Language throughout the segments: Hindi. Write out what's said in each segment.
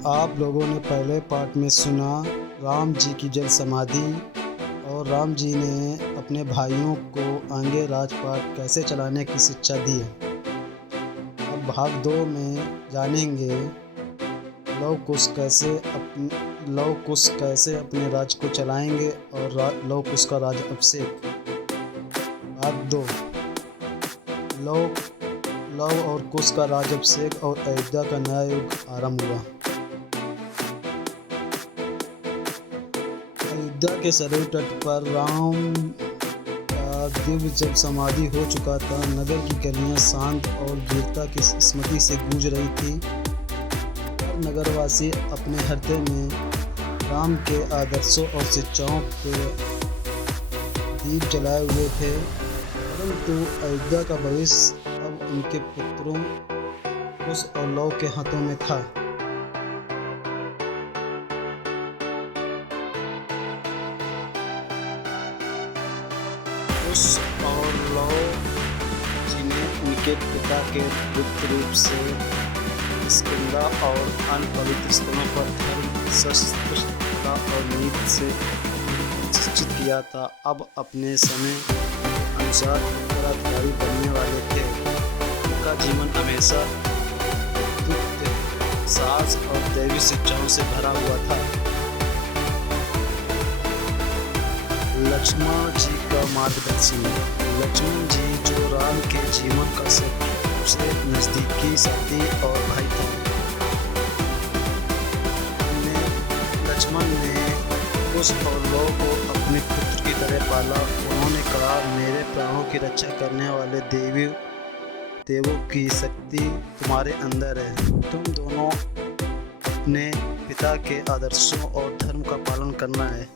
आप लोगों ने पहले पार्ट में सुना राम जी की जल समाधि और राम जी ने अपने भाइयों को आगे राजपाट कैसे चलाने की शिक्षा दी है। अब भाग 2 में जानेंगे लव कुश कैसे अपने राज्य को चलाएंगे और लव कुश का राज अभिषेक। भाग 2 लव लव और कुश का राज्याभिषेक और अयोध्या का नया युग आरंभ हुआ। अयोध्या के सरयू तट पर राम का दिव्य जब समाधि हो चुका था। नगर की गलियां शांत और वीरता की स्मृति से गूंज रही थी। हर नगरवासी अपने हृदय में राम के आदर्शों और शिक्षाओं पे दीप जलाए हुए थे। परंतु अयोध्या का भविष्य अब उनके पुत्रों कुश और लव के हाथों में था। कुश और लव जी ने उनके पिता के गुप्त रूप से किष्किंधा और अन्य पवित्र स्थलों पर धर्म, शस्त्रता और नीति से शिक्षित किया था। अब अपने समय अनुसार उत्तराधिकारी बनने वाले थे। उनका जीवन हमेशा दुख, साहस और दैवी शिक्षाओं से भरा हुआ था। लक्ष्मण जी का मार्गदर्शन। लक्ष्मण जी जो राम के जीवन का सबसे नजदीकी साथी और भाई थे। लक्ष्मण ने कुश और लव को अपने पुत्र की तरह पाला। उन्होंने कहा, मेरे प्राणों की रक्षा करने वाले देवों की शक्ति तुम्हारे अंदर है। तुम दोनों अपने पिता के आदर्शों और धर्म का पालन करना है।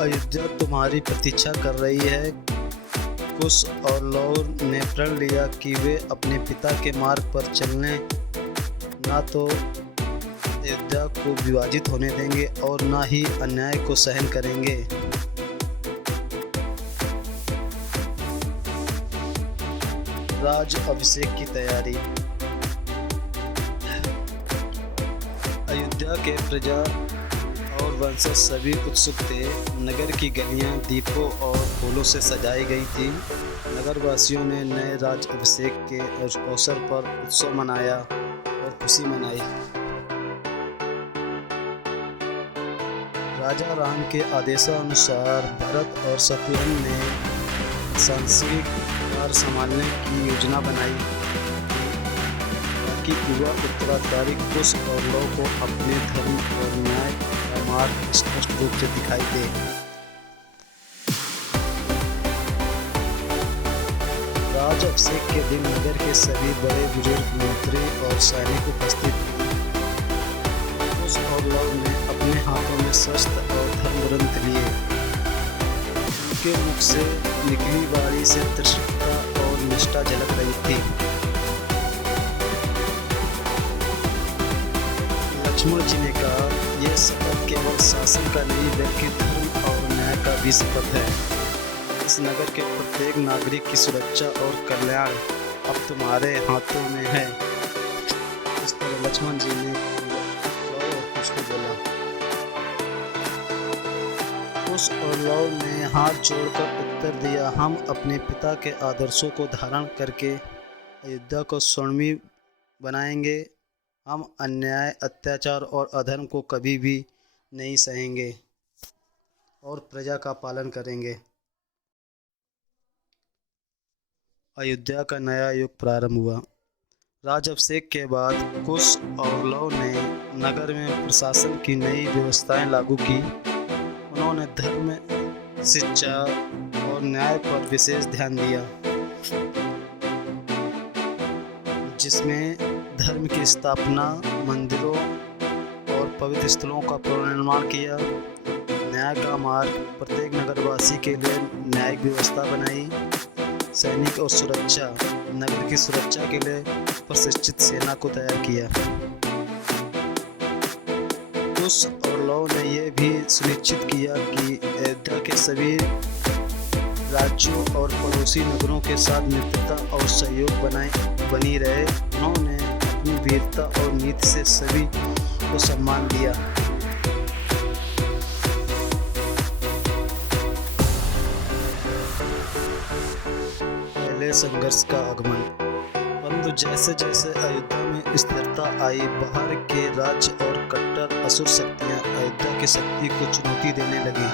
अयोध्या तुम्हारी प्रतीक्षा कर रही है। कुश और लव ने प्रण लिया कि वे अपने पिता के मार्ग पर चलने ना तो अयोध्या को विभाजित होने देंगे और ना ही अन्याय को सहन करेंगे। राज अभिषेक की तैयारी। अयोध्या के प्रजा और वंशज सभी उत्सुक थे। नगर की गलियां दीपों और फूलों से सजाई गई थी। नगरवासियों ने नए राज अभिषेक के अवसर पर उत्सव मनाया और खुशी मनाई। राजा राम के आदेशानुसार भरत और शत्रुघ्न ने सांस्कृतिक कार्य संभालने की योजना बनाई ताकि युवा उत्तराधिकारी कुश और लव को अपने धर्म और न्याय का मार्ग स्पष्ट रूप से दिखाई दे। राज अभिषेक के दिन नगर के सभी बड़े बुजुर्ग मंत्री और सैनिक उपस्थित थे। कुश और लव ने अपने हाथों में शस्त्र और धर्म ग्रंथ लिए। उनके मुख से निकली वाणी से धृष्टता और निष्ठा झलक रही थी। लक्ष्मण जी ने कहा, यह शपथ केवल शासन का नहीं बल्कि धर्म और न्याय का भी शपथ है। इस नगर के प्रत्येक नागरिक की सुरक्षा और कल्याण अब तुम्हारे हाथों में है। इस तरह लक्ष्मण जी ने कुश को बोला। कुश और लव ने हाथ जोड़कर उत्तर दिया, हम अपने पिता के आदर्शों को धारण करके अयोध्या को स्वर्णिम बनाएंगे। हम अन्याय, अत्याचार और अधर्म को कभी भी नहीं सहेंगे और प्रजा का पालन करेंगे। अयोध्या का नया युग प्रारंभ हुआ। राजाभिषेक के बाद कुश और लव ने नगर में प्रशासन की नई व्यवस्थाएं लागू की। उन्होंने धर्म, शिक्षा और न्याय पर विशेष ध्यान दिया, जिसमें धर्म की स्थापना, मंदिरों और पवित्र स्थलों का पुनर्निर्माण किया। न्याय का मार्ग, प्रत्येक नगरवासी के लिए न्यायिक व्यवस्था बनाई। सैनिक और सुरक्षा, नगर की सुरक्षा के लिए प्रशिक्षित सेना को तैयार किया। कुश और लव ने यह भी सुनिश्चित किया कि अयोध्या के सभी राज्यों और पड़ोसी नगरों के साथ मित्रता और सहयोग बनी रहे। उन्होंने अपनी वीरता और नीति से सभी को सम्मान दिया। पहले संघर्ष का आगमन। परंतु जैसे जैसे अयोध्या में स्थिरता आई, बाहर के राज्य और कट्टर असुर शक्तियां अयोध्या की शक्ति को चुनौती देने लगी।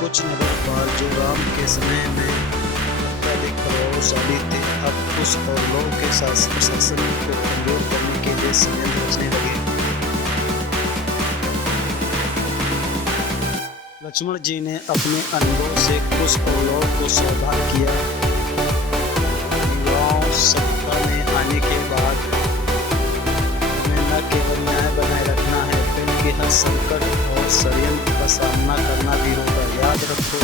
कुछ नगरपाल जो राम के समय में अत्यधिक प्रभावशाली थे, अब कुश और लौ के शासन को कमजोर करने के लिए षड्यंत्र रचने लगे। लक्ष्मण जी ने अपने अनुभव से कुश और लौ को सावधान किया। सत्ता में आने के बाद हमें न केवल न्याय बनाए रखना है, बल्कि हर संकट और षड्यंत्र का सामना करना भी होगा। याद रखो,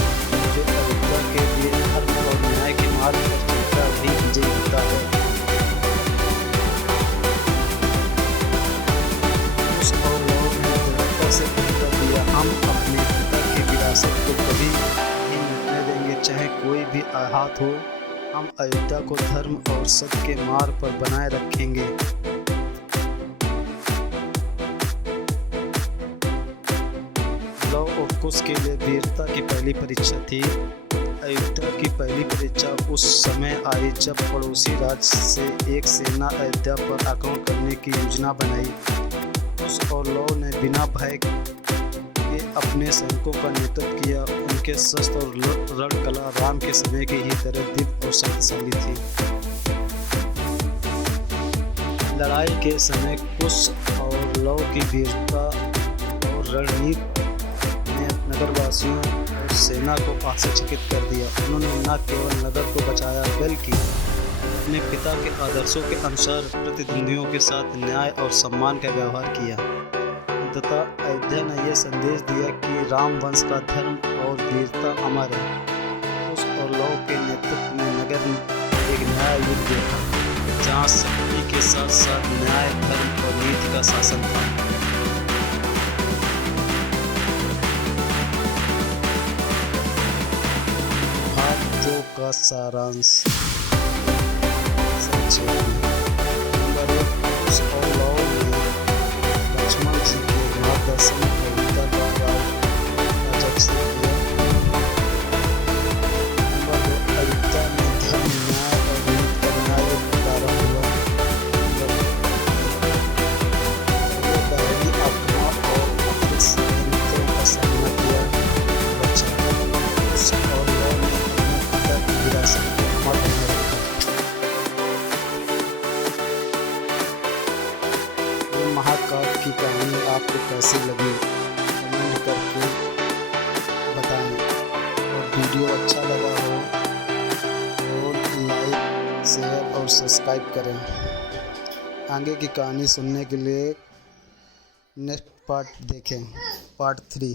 जो अयोध्या के लिए धर्म और न्याय के मार्ग पर चलता वही विजयी होता है। उस और लोग ने दृढ़ता से उत्तर दिया, हम अपने पिता की विरासत को कभी नहीं मिटने देंगे, चाहे कोई भी आहत हो। हम अयोध्या को धर्म और सत्य के मार्ग पर बनाए रखेंगे। लौ और कुश के लिए वीरता की पहली परीक्षा थी। अयोध्या की पहली परीक्षा उस समय आई जब पड़ोसी राज्य से एक सेना अयोध्या पर आक्रमण करने की योजना बनाई। कुश और लौ ने बिना भय के अपने सैनिकों का नेतृत्व किया। उनके शस्त्र और रणकला राम के समय की ही तरह दिव्य और शक्तिशाली थी। लड़ाई के समय कुश और लौ की वीरता और रणनीति ने नगरवासियों और सेना को आश्चर्यचकित कर दिया। उन्होंने न केवल नगर को बचाया, बल्कि अपने पिता के आदर्शों के अनुसार प्रतिद्वंदियों के साथ न्याय और सम्मान का व्यवहार किया। तथा अयोध्या ने यह संदेश दिया कि राम वंश का धर्म और वीरता अमर है। कुश और लौ के नेतृत्व में नगर एक नया युग देखा, जहाँ शक्ति के साथ साथ न्याय, धर्म और नीति का शासन था। भाग 2 का सारांश संक्षेप में। नंबर 1, कुश और लौ ने लक्ष्मण जी के मार्गदर्शन अयोध्या का राजक से किया। नंबर 2, अयोध्या में धर्म, न्याय और नीति का नया युग प्रारंभ हुआ। पहली आक्रमण और अपने षड्यंत्रों का सामना किया। बचा कुश और लौ ने अपने पिता की विरासत को अमर बनाए रखा। महाकाव्य की कहानी आपको कैसी लगी कमेंट करके बताएं, और वीडियो अच्छा लगा हो तो लाइक, शेयर और सब्सक्राइब करें। आगे की कहानी सुनने के लिए नेक्स्ट पार्ट देखें, पार्ट 3।